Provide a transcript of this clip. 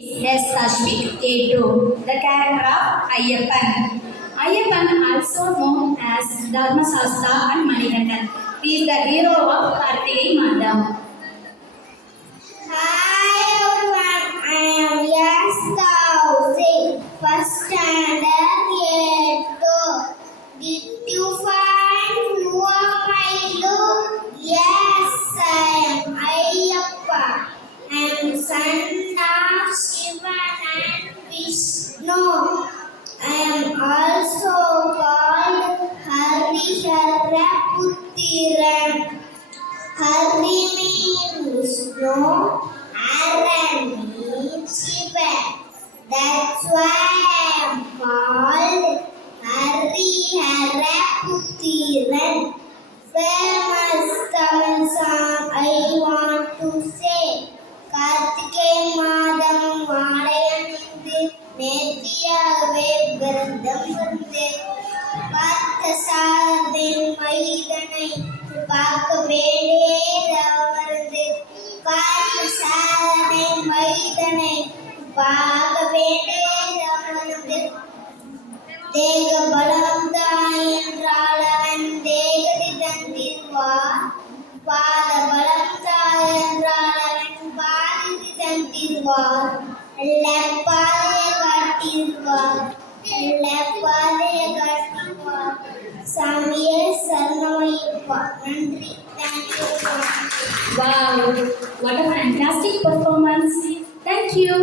Yes, Ashwik A2, the character of Ayyappan. Ayyappan, also known as Dharmasasta and Manikandan, is the hero of Karthikei Mandam. Hi everyone, I am Yastausik, first standard year 2. Did you find my look? Yes, I am Ayyappa. I am son of Shiva and Vishnu. I am also called Harihara Puttiran. Hari means Vishnu, Haran means Shiva. That's why I am called Harihara Puttiran. Famous Tamil song I want to say. Karthigai மாதம் மாலையணிந்து நேர்த்தியாகவே விரதம் வந்து பார்த்த சார்பின் மைதனை பார்க்க வேண்டியது பார்த்த சாரனை மைதனை பார்க்க வேண்டியது தேக பலம் தாய் என்றால் அவன் தேகதி தந்திருவார் பாத பலம் தாய் என்றால் அவன் பாதி தந்திருவார் நல்ல பாதையை காட்டிடுவார் நல்ல பாதையை காட்டிடுவார் சாமியே சரணமைப்பா நன்றி thank you. Wow, what a fantastic performance! Thank you.